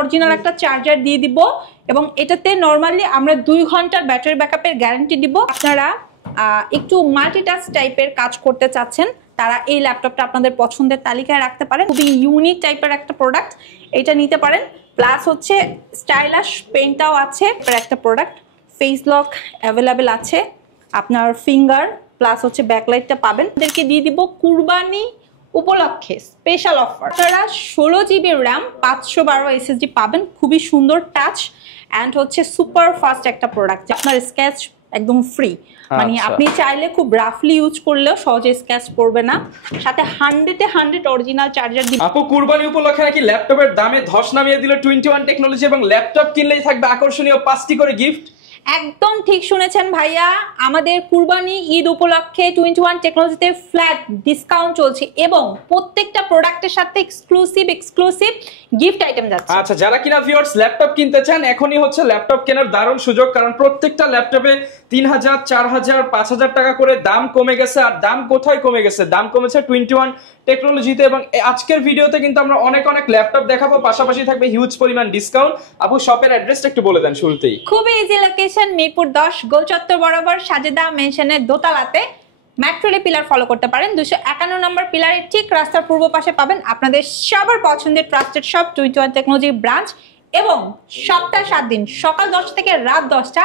Original একটা charger দিয়ে দিব এবং এটাতে নরমালি আমরা 2 ঘন্টার ব্যাটারি ব্যাকআপের গ্যারান্টি দিব। আপনারা একটু মাল্টিটাস্ক টাইপের কাজ করতে চাচ্ছেন তারা এই ল্যাপটপটা আপনাদের পছন্দের তালিকায় রাখতে পারেন। খুবই ইউনিক টাইপের একটা প্রোডাক্ট, এটা নিতে পারেন। প্লাস হচ্ছে স্টাইলাশ পেনটাও আছে একটা প্রোডাক্ট, ফেস লক অ্যাভেলেবেল আছে, আপনার ফিঙ্গার প্লাস হচ্ছে ব্যাকলাইটটা পাবেন। ওদেরকে দিয়ে দিব কুরবানি উপলক্ষে স্পেশাল অফার। আপনারা 16 জিবি র্যাম 512 এসএসডি পাবেন, খুবই সুন্দর টাচ অ্যান্ড হচ্ছে সুপার ফাস্ট একটা প্রোডাক্ট। আপনার স্ক্র্যাচ একদম ফ্রি, মানে আপনি চাইলে খুব রাফলি ইউজ করলেও সহজে স্ক্র্যাচ পড়বে না। সাথে 100 অরিজিনাল চার্জার দিবেন। আপু কুরবানি উপলক্ষে নাকি ল্যাপটপের দামে ধস নামিয়ে দিল 21 টেকনোলজি এবং ল্যাপটপ কিনলেই থাকবে আকর্ষণীয় 5টি করে গিফট। একদম ঠিক শুনেছেন ভাইয়া, আমাদের কুরবানি ঈদ উপলক্ষে 21 টেকনোলজিতে ফ্ল্যাট ডিসকাউন্ট চলছে এবং প্রত্যেকটা প্রোডাক্টের সাথে এক্সক্লুসিভ গিফট আইটেম যাচ্ছে। আচ্ছা, যারা কিনা ভিউয়ার্স ল্যাপটপ কিনতে চান এখনই হচ্ছে ল্যাপটপ কেনার দারুণ সুযোগ, কারণ প্রত্যেকটা ল্যাপটপে 3000, 4000, 5000 টাকা করে দাম কমে গেছে। আর দাম কোথায় কমে গেছে? দাম কমেছে 21 টেকনোলজিতে। এবং আজকের ভিডিওতে কিন্তু আমরা অনেক ল্যাপটপ দেখাবো, পাশাপাশি থাকবে হিউজ পরিমাণ ডিসকাউন্ট। আপু শপের অ্যাড্রেসটা একটু বলে দেন শুরুতেই। খুবই ইজি লোকেশন, মিরপুর 10 গোল চত্বর বরাবর সাজেদা মেনশনের দোতলাতে ম্যাট্রোলে পিলার ফলো করতে পারেন। 251 নম্বর পিলারের ঠিক রাস্তার পূর্ব পাশে পাবেন আপনাদের সবার পছন্দের ট্রাস্টেড শপ 21 টেকনোলজি ব্রাঞ্চ। এবং সপ্তাহে 7 দিন সকাল 10 থেকে রাত 10টা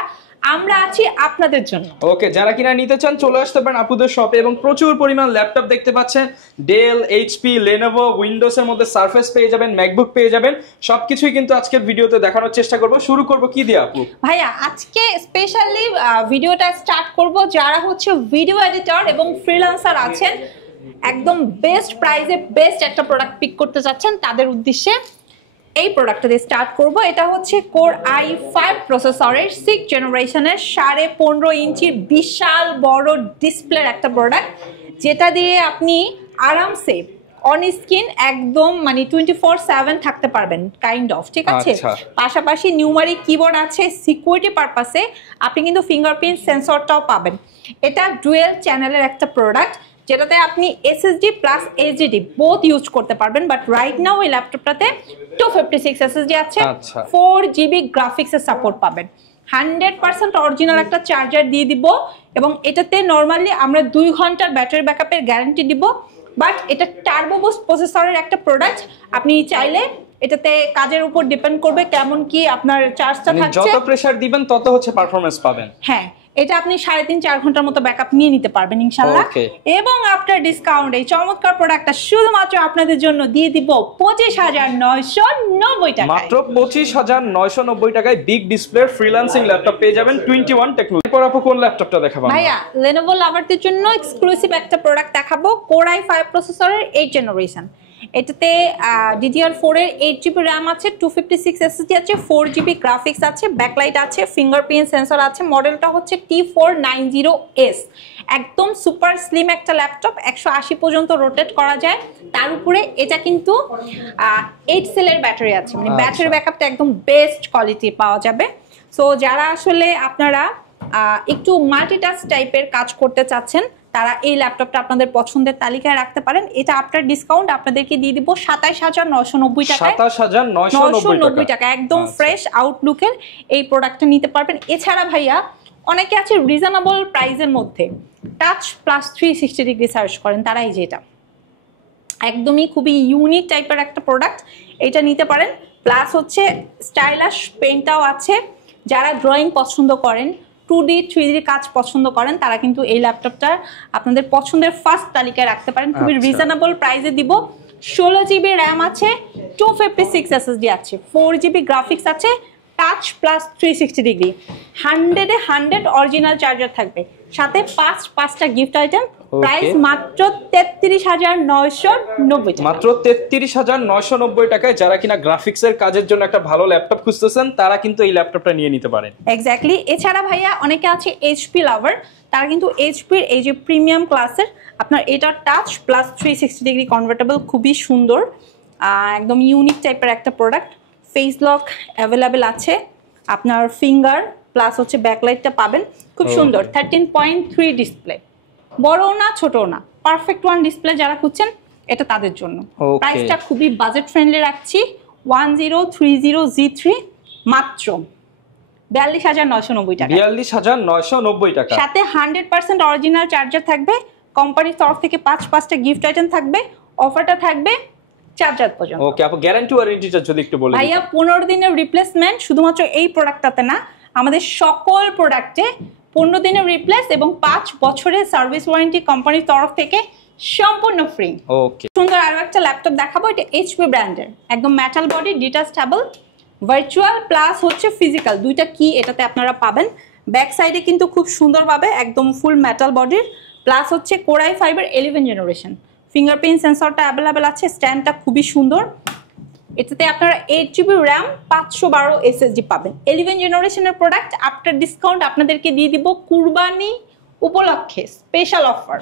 আমরা আছি আপনাদের জন্য। ওকে, যারা কিনা নিতে চান চলে আসতে পারেন আপুদের শপে। এবং প্রচুর পরিমাণ ল্যাপটপ দেখতে পাচ্ছেন, ডেল, এইচপি, লেনোভো, উইন্ডোজ এর মধ্যে সারফেস পেয়ে যাবেন, ম্যাকবুক পেয়ে যাবেন। সবকিছুই কিন্তু আজকের ভিডিওতে দেখানোর চেষ্টা করব। শুরু করব কি দিয়ে আপু? ভাইয়া আজকে স্পেশালি ভিডিওটা স্টার্ট করব যারা হচ্ছে ভিডিও এডিটর এবং ফ্রিল্যান্সার আছেন, একদম বেস্ট প্রাইসে বেস্ট একটা প্রোডাক্ট পিক করতে চাচ্ছেন তাদের উদ্দেশ্যে এই প্রোডাক্টটা দিয়ে স্টার্ট করব। এটা হচ্ছে কোর i5 প্রসেসরের 6th জেনারেশনের 15.5 ইঞ্চির বিশাল বড় ডিসপ্লের একটা প্রোডাক্ট, যেটা দিয়ে আপনি আরামসে অন স্ক্রিন একদম মানে 24/7 থাকতে পারবেন কাইন্ড অফ, ঠিক আছে। পাশাপাশি নিউমারিক কিবোর্ড আছে, সিকিউরিটি পারপাসে আপনি কিন্তু ফিঙ্গারপ্রিন্ট সেন্সরটাও পাবেন। এটা ডুয়েল চ্যানেলের একটা প্রোডাক্ট যেটাতে আপনি SSD plus HDD both use করতে পারবেন। বাট রাইট নাও এই ল্যাপটপটাতে 256 এসএসডি আছে, 4 জিবি গ্রাফিক্সের সাপোর্ট পাবেন, 100% অরিজিনাল একটা চার্জার দিয়ে দিব এবং এটাতে নরমালি আমরা 2 ঘন্টার ব্যাটারি ব্যাকআপের গ্যারান্টি দিব। বাট এটা টার্বো বুস্ট প্রসেসরের একটা প্রোডাক্ট, আপনি চাইলে এটাতে কাজের উপর ডিপেন্ড করবে কেমন কি আপনার চার্জটা থাকছে, যত প্রেসার দিবেন তত হচ্ছে পারফরম্যান্স পাবেন। হ্যাঁ, এটা আপনি 3.5-4 ঘন্টার মতো ব্যাকআপ নিয়ে নিতে পারবেন ইনশাআল্লাহ। এবং আফটার ডিসকাউন্ট এই চমৎকার প্রোডাক্টটা শুধুমাত্র আপনাদের জন্য দিয়ে দিব 25,990 টাকা। মাত্র 25,990 টাকায় বিগ ডিসপ্লের ফ্রিল্যান্সিং ল্যাপটপ পেয়ে যাবেন 21 টেকনোলজি। এরপর আপু কোন ল্যাপটপটা দেখাবেন? ভাইয়া Lenovo লাভারদের জন্য এক্সক্লুসিভ একটা প্রোডাক্ট দেখাবো, কোর i5 প্রসেসরের 8th জেনারেশন। এটাতে DDR4 এর 8 জিবি র্যাম আছে, 256 এসএসডি আছে, 4 জিবি গ্রাফিক্স আছে, ব্যাকলাইট আছে, ফিঙ্গারপ্রিন্ট সেন্সর আছে। মডেলটা হচ্ছে T490S, একদম সুপার স্লিম একটা ল্যাপটপ, 180 পর্যন্ত রোটেট করা যায়। তার উপরে এটা কিন্তু 8 সেলের ব্যাটারি আছে, মানে ব্যাটারি ব্যাকআপটা একদম বেস্ট কোয়ালিটি পাওয়া যাবে। সো যারা আসলে আপনারা একটু মাল্টিটাস্ক টাইপের কাজ করতে চাচ্ছেন তারা এই ল্যাপটপটা আপনাদের পছন্দের তালিকায় রাখতে পারেন। এটা আফটার ডিসকাউন্ট আপনাদেরকে দিয়ে দিব 27,990 টাকায়। 27,990 টাকা একদম ফ্রেশ আউটলুকের এই প্রোডাক্টটা নিতে পারবেন। এছাড়া ভাইয়া অনেকে আছে রিজনেবল প্রাইসের মধ্যে টাচ প্লাস 360 ডিগ্রি সার্চ করেন, তারাই যেটা একদমই খুবই ইউনিক টাইপের একটা প্রোডাক্ট, এটা নিতে পারেন। প্লাস হচ্ছে স্টাইলাশ পেনটাও আছে, যারা ড্রয়িং পছন্দ করেন, 2D 3D কাজ পছন্দ করেন তারা কিন্তু এই ল্যাপটপটা আপনাদের পছন্দের ফার্স্ট তালিকায় রাখতে পারেন। খুবই রিজনেবল প্রাইসে দিব। 16 জিবি র্যাম আছে, 256 এসএসডি আছে, 4 জিবি গ্রাফিক্স আছে, touch plus 360 degree, 100 original charger থাকবে, সাথে 5টা গিফট আইটেম। প্রাইস মাত্র 33,990 টাকা। মাত্র 33,990 টাকায় যারা কিনা গ্রাফিক্সের কাজের জন্য একটা ভালো ল্যাপটপ খুঁজতেছেন তারা কিন্তু এই ল্যাপটপটা নিয়ে নিতে পারেন। এক্স্যাক্টলি। এছাড়া ভাইয়া অনেকে আছে এইচপি লাভার, তারা কিন্তু এইচপির এই যে প্রিমিয়াম ক্লাসের আপনার এটা টাচ প্লাস 360 ডিগ্রি কনভার্টেবল, খুবই সুন্দর, একদম ইউনিক টাইপের একটা প্রোডাক্ট। ফেস লক অ্যাভেলেবেল আছে, আপনার ফিঙ্গার প্লাস হচ্ছে ব্যাকলাইটটা পাবেন, খুব সুন্দর 13.3 ডিসপ্লে, বড়ও না ছোটও না, পারফেক্ট ওয়ান ডিসপ্লে যারা খুঁজছেন এটা তাদের জন্য। প্রাইসটা খুবই বাজেট ফ্রেন্ডলি রাখছি, 1030G3 মাত্র 42,990 টাকা। 42,990 টাকা। সাথে 100% অরিজিনাল চার্জার থাকবে, কোম্পানির তরফ থেকে 5টা গিফট আইটেম থাকবে, অফারটা থাকবে চার্জার পর্যন্ত। ওকে আপু, গ্যারান্টি ওয়ারেন্টিটা যদি একটু বলেন। ভাইয়া 15 দিনের রিপ্লেসমেন্ট, শুধুমাত্র এই প্রোডাক্টটাতে না, আমাদের সকল প্রোডাক্টে 15 দিনের রিপ্লেস এবং 5 বছরের সার্ভিস ওয়ারেন্টি কোম্পানির তরফ থেকে সম্পূর্ণ ফ্রি। ওকে, সুন্দর আরো একটা ল্যাপটপ দেখাবো, এটা এইচপি ব্র্যান্ডের, একদম metal body, detachable, virtual plus হচ্ছে ফিজিক্যাল, দুইটা কি এটাতে আপনারা পাবেন। ব্যাক সাইডে কিন্তু খুব সুন্দরভাবে একদম ফুল মেটাল বডির, প্লাস হচ্ছে কোর i5 এর 11 জেনারেশন, ফিঙ্গারপ্রিন্ট সেন্সরটা অ্যাভেলেবেল আছে, স্ট্যান্ডটা খুবই সুন্দর। এটাতে আপনারা 8GB র্যাম 512 SSD পাবেন। 11 জেনারেশনের প্রোডাক্ট, আফটার ডিসকাউন্ট আপনাদেরকে দিয়ে দিব কুরবানি উপলক্ষে স্পেশাল অফার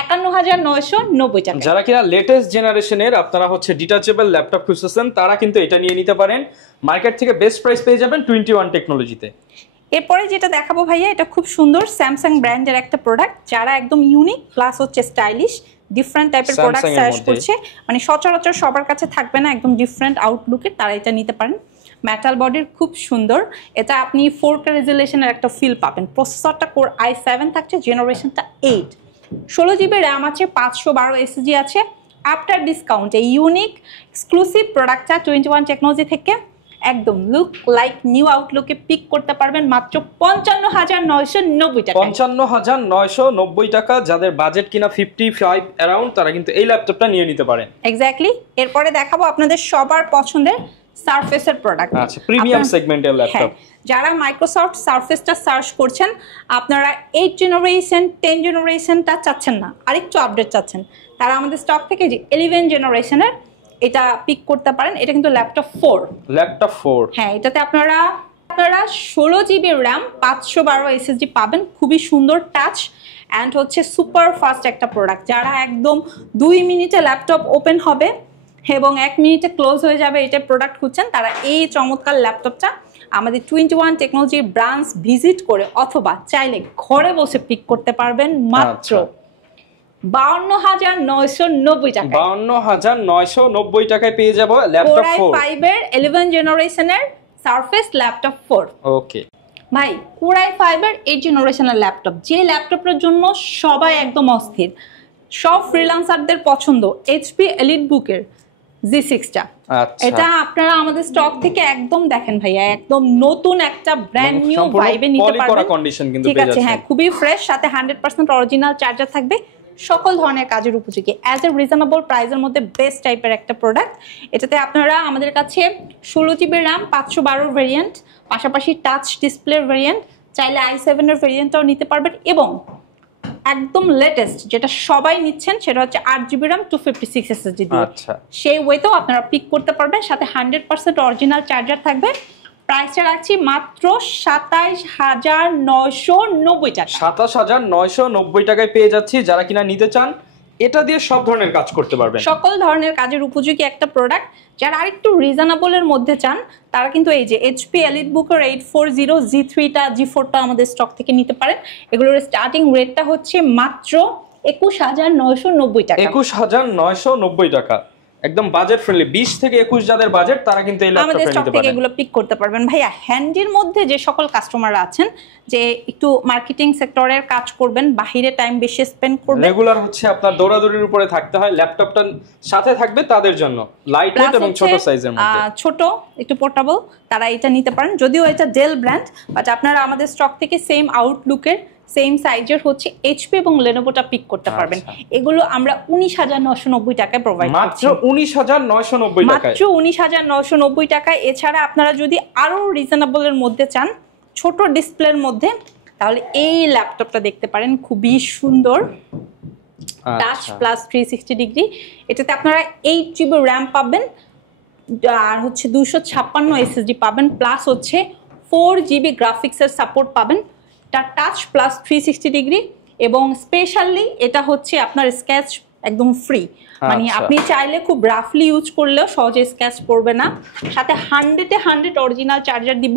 51,990 টাকা। যারা কিনা লেটেস্ট জেনারেশনের আপনারা হচ্ছে ডিটাচেবল ল্যাপটপ খুঁজতেছেন তারা কিন্তু এটা নিয়ে নিতে পারেন, মার্কেট থেকে বেস্ট প্রাইস পেয়ে যাবেন 21 টেকনোলজিতে। এরপরে যেটা দেখাবো ভাইয়া, এটা খুব সুন্দর স্যামসাং ব্র্যান্ডের একটা প্রোডাক্ট, যারা একদম ইউনিক প্লাস হচ্ছে স্টাইলিশ ডিফারেন্ট টাইপের প্রোডাক্ট সার্চ করছে, মানে সচরাচর সবার কাছে থাকবে না, একদম ডিফারেন্ট আউটলুকের, তারা এটা নিতে পারেন। মেটাল বডির, খুব সুন্দর, এটা আপনি 4K রেজুলেশনের একটা ফিল পাবেন। প্রসেসরটা কোর i7 থাকছে, জেনারেশনটা 8, 16GB র্যাম আছে, 512 SSD আছে। আফটার ডিসকাউন্ট এই ইউনিক এক্সক্লুসিভ প্রোডাক্টটা 21 টেকনোলজি থেকে একদম লুক লাইক নিউ আউটলুকে পিক করতে পারবেন মাত্র 55,990 টাকা। 55,990 টাকা। যাদের বাজেট কিনা 55 অ্যারাউন্ড, তারা কিন্তু এই ল্যাপটপটা নিয়ে নিতে পারেন। এক্স্যাক্টলি। এরপরে দেখাবো আপনাদের সবার পছন্দের সারফেসের প্রোডাক্ট। আচ্ছা, প্রিমিয়াম সেগমেন্টের ল্যাপটপ। যারা মাইক্রোসফট সারফেসটা সার্চ করছেন, আপনারা 8 জেনারেশন 10 জেনারেশনটা চাচ্ছেন না, আরেকটু আপডেট চাচ্ছেন, তারা আমাদের স্টক থেকে যে 11 জেনারেশনের এটা পিক করতে পারেন। এটা কিন্তু ল্যাপটপ 4। হ্যাঁ, এটাতে আপনারা 16GB র্যাম 512 SSD পাবেন, খুবই সুন্দর টাচ অ্যান্ড হচ্ছে সুপার ফাস্ট একটা প্রোডাক্ট। যারা একদম 2 মিনিটে ল্যাপটপ ওপেন হবে এবং 1 মিনিটে ক্লোজ হয়ে যাবে এটা প্রোডাক্ট খুঁজছেন, তারা এই চমৎকার ল্যাপটপটা আমাদের 21 টেকনোলজির ব্রাঞ্চ ভিজিট করে অথবা চাইলে ঘরে বসে পিক করতে পারবেন মাত্র 52,990 টাকা। 52,990 টাকায় পেয়ে যাব ল্যাপটপ 4 কোর i5 এর 11 জেনারেশনের সারফেস ল্যাপটপ 4। ওকে ভাই, কোর i5 এর 8 জেনারেশনের ল্যাপটপ, যে ল্যাপটপের জন্য সবাই একদম অস্থির, সব ফ্রিল্যান্সারদের পছন্দ, এইচপি এলিটবুকের G6টা। এটা আপনারা আমাদের স্টক থেকে একদম দেখেন ভাইয়া, একদম নতুন একটা ব্র্যান্ড নিউ ভাইবে নিতে পারবেন। ঠিক আছে, হ্যাঁ, খুবই ফ্রেশ, সাথে 100% অরিজিনাল চার্জার থাকবে, সকল ধরনের কাজের উপযোগী, অ্যাজ এ রিজনেবল প্রাইসের মধ্যে বেস্ট টাইপের একটা প্রোডাক্ট। এটাতে আপনারা আমাদের কাছে 16GB র্যাম 512 ভেরিয়েন্ট, পাশাপাশি টাচ ডিসপ্লের ভেরিয়েন্ট, চাইলে i7 এর ভেরিয়েন্টটাও নিতে পারবেন, এবং একদম লেটেস্ট যেটা সবাই নিচ্ছেন সেটা হচ্ছে 8GB র্যাম 256 SSD দিয়ে। সেই ওয়েতেও আপনারা পিক করতে পারবেন, সাথে 100% অরিজিনাল চার্জার থাকবে। প্রাইসটা রাখছি মাত্র 27,990 টাকা। 27,990 টাকায় পেয়ে যাচ্ছি। যারা কিনা নিতে চান, এটা দিয়ে সব ধরনের কাজ করতে পারবেন, সকল ধরনের কাজের উপযোগী একটা প্রোডাক্ট। যারা আরেকটু রিজনেবলের মধ্যে চান, তারা কিন্তু এই যে এইচপি এলিটবুকের 840 G3টা G4টা আমাদের স্টক থেকে নিতে পারেন। এগুলোর স্টার্টিং রেটটা হচ্ছে মাত্র 21,990 টাকা। 21,990 টাকা, একদম বাজেট ফ্রেন্ডলি। 20 থেকে 21 যাদের বাজেট, তারা কিন্তু এই ল্যাপটপটা নিতে পারেন। এগুলো পিক করতে পারবেন। ভাইয়া, হ্যান্ডির মধ্যে যে সকল কাস্টমাররা আছেন, যে একটু মার্কেটিং সেক্টরের কাজ করবেন, বাহিরে টাইম বেশি স্পেন্ড করবেন, রেগুলার হচ্ছে আপনার দৌড়াদৌড়ির উপরে থাকতে হয়, ল্যাপটপটা সাথে থাকবে, তাদের জন্য লাইট ওয়েট এবং ছোট সাইজের মধ্যে, ছোট একটু পোর্টেবল, তারা এটা নিতে পারেন। যদিও এটা ডেল ব্র্যান্ড, বাট আপনারা আমাদের স্টক থেকে সেম আউটলুকের সেম সাইজের হচ্ছে এইচপি এবং লেনোভোটা পিক করতে পারবেন। এগুলো আমরা 19,990 টাকায় প্রোভাইড করছি। মাত্র 19,990 টাকায়, মাত্র 19,990 টাকায়। এছাড়া আপনারা যদি আরো রিজনেবলের মধ্যে চান, ছোট ডিসপ্লের মধ্যে, তাহলে এই ল্যাপটপটা দেখতে পারেন, খুবই সুন্দর, টাচ প্লাস 360 ডিগ্রি। এটাতে আপনারা 8GB র্যাম পাবেন, আর হচ্ছে 256 SSD পাবেন, প্লাস হচ্ছে 4GB গ্রাফিক্সের সাপোর্ট পাবেন, টাচ প্লাস 360 ডিগ্রি, এবং স্পেশালি এটা হচ্ছে আপনার স্ক্র্যাচ একদম ফ্রি, মানে আপনি চাইলে খুব রাফলি ইউজ করলেও সহজে স্ক্র্যাচ পড়বে না। সাথে 100-এ 100 অরিজিনাল চার্জার দিব,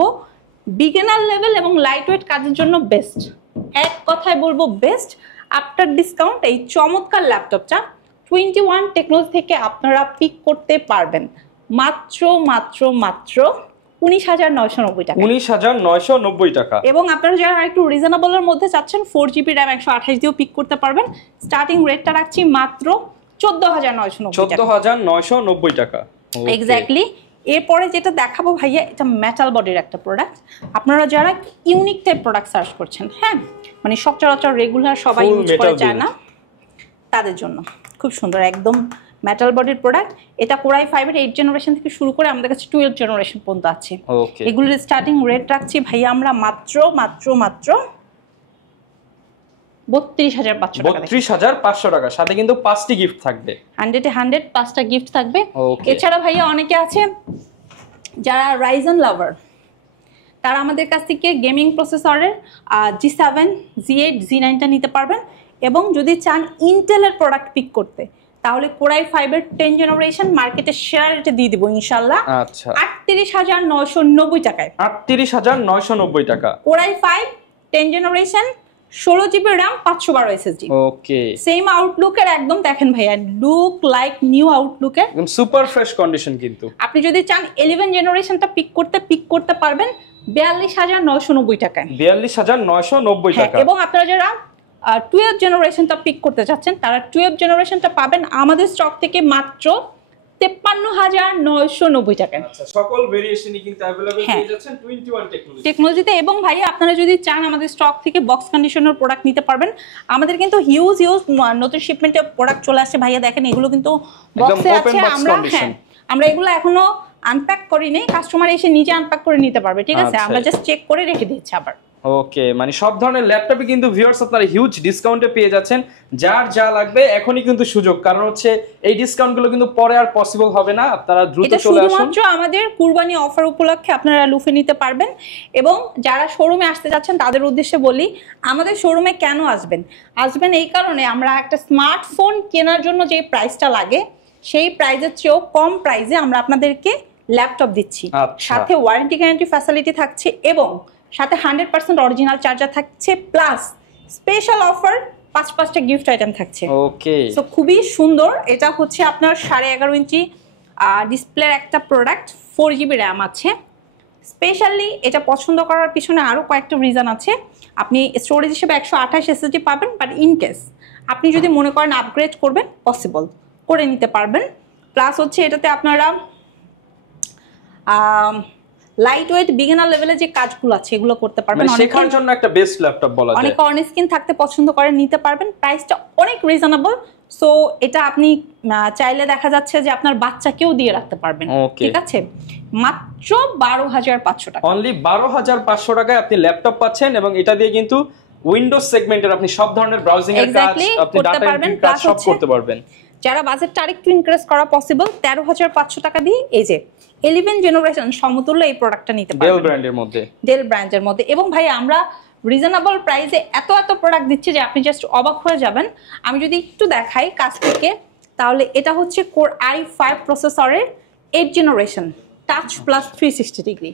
বিগিনার লেভেল এবং লাইট ওয়েট কাজের জন্য বেস্ট, এক কথায় বলবো বেস্ট। আফটার ডিসকাউন্ট এই চমৎকার ল্যাপটপটা 21 টেকনোলজি থেকে আপনারা পিক করতে পারবেন মাত্র মাত্র মাত্র 19,990 টাকা। 19,990 টাকা। এবং আপনারা যারা একটু রিজনেবলের মধ্যে চাচ্ছেন 4GB RAM 128 দিয়েও পিক করতে পারবেন। স্টার্টিং রেটটা রাখছি মাত্র 14,990 টাকা। 14,990 টাকা এক্স্যাক্টলি। এরপরে যেটা দেখাবো ভাইয়া, এটা মেটাল বডির একটা প্রোডাক্ট। আপনারা যারা ইউনিক টাইপ প্রোডাক্ট সার্চ করছেন, হ্যাঁ মানে সচরাচর রেগুলার সবাই ইউজ করে যায় না, তাদের জন্য খুব সুন্দর একদম মেটাল বডির প্রোডাক্ট। এটা Core i5 এর 8 জেনারেশন থেকে শুরু করে আমাদের কাছে 12 জেনারেশন পর্যন্ত আছে। এগুলোর স্টার্টিং রেট রাখছি ভাইয়া আমরা মাত্র মাত্র মাত্র 32,500 টাকা। 32,500 টাকা, সাথে কিন্তু 5টি গিফট থাকবে। 100 এ 100 5টা গিফট থাকবে। এছাড়া ভাইয়া অনেকে আছে যারা রাইজেন লাভার, তারা আমাদের কাছ থেকে গেমিং প্রসেসরের G7, Z8, Z9 টা নিতে পারবেন। এবং যদি চান ইন্টেলের প্রোডাক্ট পিক করতে, তাহলে Core i5 এর 10 জেনারেশন মার্কেটে শেয়ার রেটে দিয়ে দিব ইনশাআল্লাহ। আচ্ছা, 38,990 টাকায়। 38,990 টাকা। Core i5 10 generation 16GB RAM 512 SSD। ওকে, সেম আউটলুকের একদম দেখেন ভাইয়া, লুক লাইক নিউ আউটলুকের, একদম সুপার ফ্রেশ কন্ডিশন। কিন্তু আপনি যদি চান 11 জেনারেশনটা পিক করতে পারবেন 42,990 টাকায়। 42,990 টাকা। এবং আপনারা যারা 12 জেনারেশনটা পিক করতে চাচ্ছেন, তারা 12 জেনারেশনটা পাবেন আমাদের স্টক থেকে মাত্র 53,990 টাকায়। আচ্ছা, সকল ভেরিয়েশনই কিন্তু अवेलेबल পেয়ে যাচ্ছেন 21 টেকনোলজিতে। এবং ভাই আপনারা যদি চান আমাদের স্টক থেকে বক্স কন্ডিশনার প্রোডাক্ট নিতে পারবেন। আমাদের কিন্তু হিউজ নতুন শিপমেন্টে প্রোডাক্ট চলে আসছে ভাইয়া, দেখেন এগুলো কিন্তু বক্সে আছে। আমরা এগুলো এখনো আনপ্যাক করি নাই, কাস্টমার এসে নিজে আনপ্যাক করে নিতে পারবে, ঠিক আছে? আমরা জাস্ট চেক করে রেখে দিচ্ছি আবার। ওকে, মানে সব ধরনের ল্যাপটপে কিন্তু ভিউয়ার্স আপনারা হিউজ ডিসকাউন্টে পেয়ে যাচ্ছেন। যার যা লাগবে এখনই কিন্তু সুযোগ, কারণ হচ্ছে এই ডিসকাউন্টগুলো কিন্তু পরে আর পসিবল হবে না। আপনারা দ্রুত চলে আসুন। শুধুমাত্র আমাদের কুরবানি অফার উপলক্ষে আপনারা লুফে নিতে পারবেন। এবং যারা শোরুমে আসতে যাচ্ছেন তাদের উদ্দেশ্যে বলি, আমাদের শোরুমে কেন আসবেন এই কারণে, আমরা একটা স্মার্টফোন কেনার জন্য যে প্রাইসটা লাগে সেই প্রাইসের চেয়েও কম প্রাইসে আমরা আপনাদেরকে ল্যাপটপ দিচ্ছি। সাথে ওয়ারেন্টি গ্যারান্টি ফ্যাসিলিটি থাকছে এবং সাথে 100% অরিজিনাল চার্জার থাকছে, প্লাস স্পেশাল অফার 5টা গিফট আইটেম থাকছে। ওকে, সো খুবই সুন্দর। এটা হচ্ছে আপনার 11.5 ইঞ্চি ডিসপ্লের একটা প্রোডাক্ট, 4GB RAM আছে। স্পেশালি এটা পছন্দ করার পিছনে আরও কয়েকটা রিজন আছে। আপনি স্টোরেজ হিসেবে 128 SSD পাবেন, বাট ইন কেস আপনি যদি মনে করেন আপগ্রেড করবেন, পসিবল করে নিতে পারবেন। প্লাস হচ্ছে এটাতে আপনারা লাইট ওয়েট বিগিনার লেভেলে যে কাজগুলো আছে এগুলো করতে পারবেন। শেখার জন্য একটা বেস্ট ল্যাপটপ বলা যায়। অনেক অন স্ক্রিন থাকতে পছন্দ করে, নিতে পারবেন। প্রাইসটা অনেক রিজনেবল। সো এটা আপনি চাইলে দেখা যাচ্ছে যে আপনার বাচ্চাকেও দিয়ে রাখতে পারবেন, ঠিক আছে? মাত্র 12,500 টাকা। অনলি 12,500 টাকায় আপনি ল্যাপটপ পাচ্ছেন। এবং এটা দিয়ে কিন্তু উইন্ডোজ সেগমেন্টের আপনি সব ধরনের ব্রাউজিং এর কাজ, আপনি ডাটা এন্ট্রি কাজ সব করতে পারবেন। যারা বাজেটটা আরেকটু ইনক্রিজ করা পসিবল, 13,500 টাকা দিয়ে এই যে 11 জেনারেশন সমতুল্য এই প্রোডাক্টটা নিতে পারবেন ডেল ব্র্যান্ডের মধ্যে। এবং ভাই আমরা রিজনেবল প্রাইসে এত প্রোডাক্ট দিচ্ছি যে আপনি জাস্ট অবাক হয়ে যাবেন। আমি যদি একটু দেখাই কাছ থেকে, তাহলে এটা হচ্ছে Core i5 প্রসেসরের 8 জেনারেশন টাচ প্লাস 360 ডিগ্রি,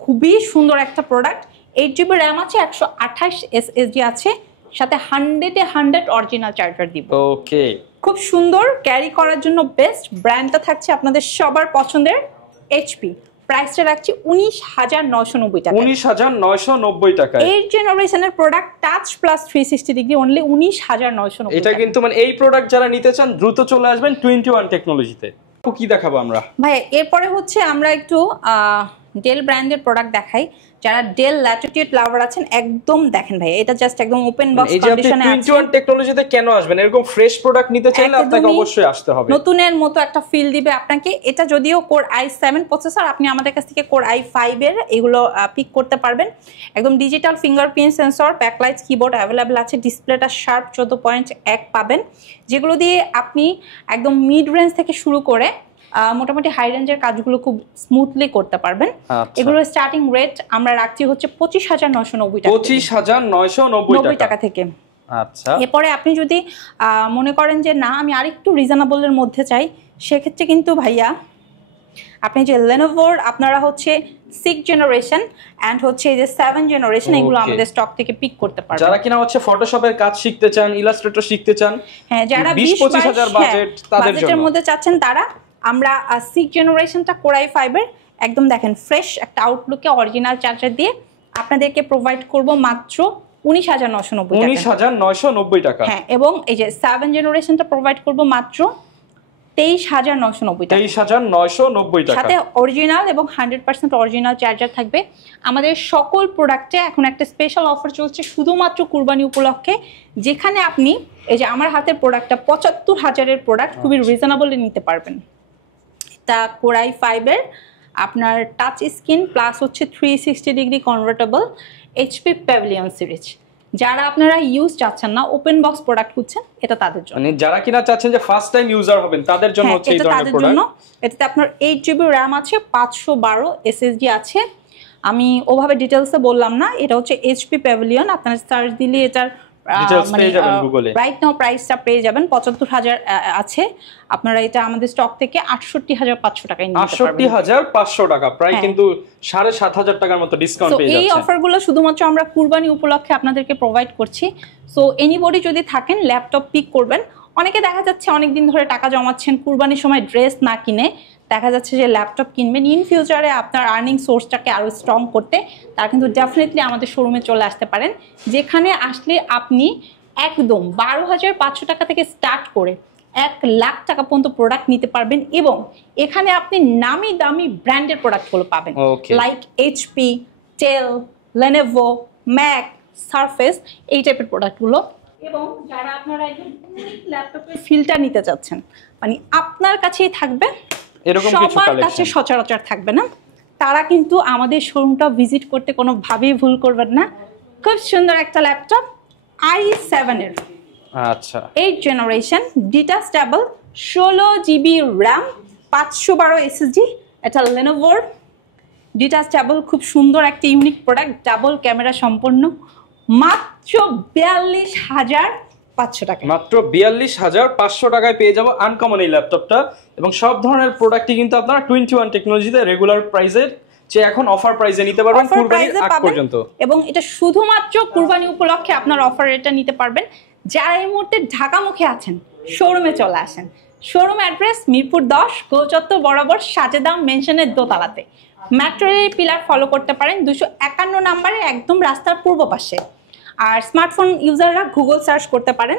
খুবই সুন্দর একটা প্রোডাক্ট। 8GB RAM আছে, 128 SSD আছে, সাথে 100 এ 100 অরিজিনাল চার্জার দিব। ওকে, খুব সুন্দর, ক্যারি করার জন্য বেস্ট। ব্র্যান্ডটা থাকছে আপনাদের সবার পছন্দের HP। প্রাইসটা রাখছি 19,990 টাকা। 19,990 টাকা। 8 জেনারেশনের product touch plus 360 degree, only 19,990। এটা কিন্তু মানে এই প্রোডাক্ট যারা নিতে চান দ্রুত চলে আসবেন 21 টেকনোলজিতে। কি দেখাবো আমরা ভাই? এরপরে হচ্ছে আমরা একটু ডেল ব্র্যান্ডের প্রোডাক্ট দেখাই। যারা ডেল ল্যাটিটিউড লাভার আছেন, একদম দেখেন ভাই, এটা জাস্ট একদম ওপেন বক্স কন্ডিশনে আছে। 21 টেকনোলজিতে কেন আসবেন? এরকম ফ্রেশ প্রোডাক্ট নিতে চাইলে আপনাকে অবশ্যই আসতে হবে। নতুনের মতো একটা ফিল দিবে আপনাকে। এটা যদিও Core i7 প্রসেসর, আপনি আমাদের কাছ থেকে Core i5 এর এগুলো পিক করতে পারবেন। একদম digital fingerprint sensor, backlight keyboard available আছে, ডিসপ্লেটা শার্প 14.1 পাবেন, যেগুলো দিয়ে আপনি একদম মিড রেঞ্জ থেকে শুরু করে মোটামুটি হাই রেঞ্জের কাজগুলো খুব স্মুথলি করতে পারবেন। এগুলোর স্টার্টিং রেট আমরা রাখছি হচ্ছে 25,990 টাকা। 25,990 টাকা থেকে। আচ্ছা, এরপরে আপনি যদি মনে করেন যে না আমি আরেকটু রিজনেবলের মধ্যে চাই, সেক্ষেত্রে কিন্তু ভাইয়া আপনি যে Lenovo আপনারা হচ্ছে 6 জেনারেশন এন্ড হচ্ছে এই যে 7 জেনারেশন, এগুলো আমাদের স্টক থেকে পিক করতে পারবেন। যারা কিনা হচ্ছে ফটোশপের কাজ শিখতে চান, ইলাস্ট্রেটর শিখতে চান, হ্যাঁ, যারা 20-25 হাজার বাজেট তাদের জন্য, বাজেটের মধ্যে চাচ্ছেন, তারা আমরা 6 জেনারেশনটা Core i5 এর একদম দেখেন ফ্রেশ একটা আউটলুকে অরিজিনাল চার্জার দিয়ে আপনাদেরকে প্রোভাইড করব মাত্র 19,990 টাকা। হ্যাঁ, এবং এই যে 7 জেনারেশনটা প্রোভাইড করব মাত্র 23,990 টাকা। 23,990 টাকা। সাথে অরিজিনাল এবং 100% অরিজিনাল চার্জার থাকবে। আমাদের সকল প্রোডাক্টে এখন একটা স্পেশাল অফার চলছে শুধুমাত্র কুরবানি উপলক্ষে, যেখানে আপনি এই যে আমার হাতের প্রোডাক্টটা 75,000-এর প্রোডাক্ট খুবই রিজনেবলি নিতে পারবেন। এটা Core i5 এর আপনার টাচ স্ক্রিন প্লাস হচ্ছে 360 degree convertible HP pavilion series. যারা আপনারা ইউজ চাচ্ছেন না, ওপেন বক্স প্রোডাক্ট খুঁজছেন, এটা তাদের জন্য। মানে যারা কিনা চাচ্ছেন যে ফার্স্ট টাইম ইউজার হবেন তাদের জন্য হচ্ছে এই ধরনের প্রোডাক্ট। এটাতে আপনার 8GB RAM আছে, 512 SSD আছে। আমি ওভাবে ডিটেইলসে বললাম না, এটা হচ্ছে HP প্যাভিলিয়ন। আপনারা সার্চ দিলে এটার রাইট নাও প্রাইসটা পেয়ে যাবেন। 75,000 আছে, আপনারা এটা আমাদের স্টক থেকে 68,500 টাকায় নিতে পারবেন। 68,500 টাকা, প্রায় কিন্তু 7,500 টাকার মতো ডিসকাউন্ট পেয়ে যাচ্ছেন। এই অফারগুলো শুধুমাত্র আমরা কুরবানি উপলক্ষে আপনাদেরকে প্রোভাইড করছি। সো এনিবডি যদি থাকেন ল্যাপটপ পিক করবেন। অনেকে দেখা যাচ্ছে অনেক দিন ধরে টাকা জমাচ্ছেন, কুরবানির সময় ড্রেস না কিনে দেখা যাচ্ছে যে ল্যাপটপ কিনবেন ইন ফিউচারে আপনার আর্নিং সোর্সটাকে আরও স্ট্রং করতে, তারা কিন্তু ডেফিনেটলি আমাদের শোরুমে চলে আসতে পারেন, যেখানে আসলে আপনি একদম 12,500 টাকা থেকে স্টার্ট করে 1,00,000 টাকা পর্যন্ত প্রোডাক্ট নিতে পারবেন। এবং এখানে আপনি নামি দামি ব্র্যান্ডের প্রোডাক্টগুলো পাবেন, like HP, Dell, Lenovo, Mac, Surface, এই টাইপের প্রোডাক্টগুলো। এবং যারা আপনারা একদম ল্যাপটপের ফিলটা নিতে চাচ্ছেন, মানে আপনার কাছেই থাকবে, এরকম কিছু সবার কাছে সচরাচর থাকবে না, তারা কিন্তু আমাদের শোরুমটা ভিজিট করতে কোনোভাবেই ভুল করবেন না। খুব সুন্দর একটা ল্যাপটপ i7 এর, আচ্ছা 8 generation, detachable, 16GB RAM, 512 SSD। এটা Lenovo ডিটাচেবল, খুব সুন্দর একটা ইউনিক প্রোডাক্ট, ডাবল ক্যামেরা সম্পন্ন, মাত্র 42,500 টাকা। মাত্র 42,500 টাকায় পেয়ে যাব আনকমন এই ল্যাপটপটা। এবং সব ধরনের প্রোডাক্টই কিন্তু আপনারা 21 টেকনোলজিতে রেগুলার প্রাইসের যে এখন অফার প্রাইসে নিতে পারবেন কুরবানির আগ পর্যন্ত। এবং এটা শুধুমাত্র কুরবানি উপলক্ষে আপনার অফার এটা নিতে পারবেন। যারা এই মুহূর্তে ঢাকামুখী আছেন শোরুমে চলে আসেন। শোরুম অ্যাড্রেস মিরপুর 10 গোচত্বর বরাবর সাজেদা মেনশনের দোতলাতে। মেট্রো রেল পিলার ফলো করতে পারেন 251 নম্বরে, একদম রাস্তার পূর্ব পাশে। আর স্মার্টফোন ইউজাররা গুগল সার্চ করতে পারেন।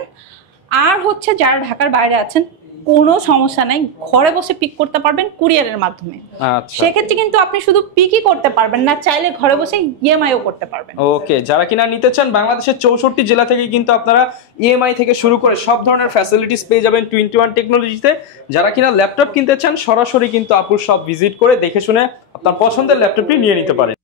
আর হচ্ছে যারা ঢাকার বাইরে আছেন কোনো সমস্যা নাই, ঘরে বসে পিক করতে পারবেন কুরিয়ারের মাধ্যমে। সেক্ষেত্রে কিন্তু আপনি শুধু পিকই করতে পারবেন না, চাইলে ঘরে বসে ইএমআইও করতে পারবেন। ওকে, যারা কিনা নিতে চান বাংলাদেশের 64 জেলা থেকে কিন্তু আপনারা ইএমআই থেকে শুরু করে সব ধরনের ফ্যাসিলিটিস পেয়ে যাবেন 21 টেকনোলজিতে। যারা কিনা ল্যাপটপ কিনতে চান সরাসরি কিন্তু আপুর শপ ভিজিট করে দেখে শুনে আপনার পছন্দের ল্যাপটপটি নিয়ে নিতে পারেন।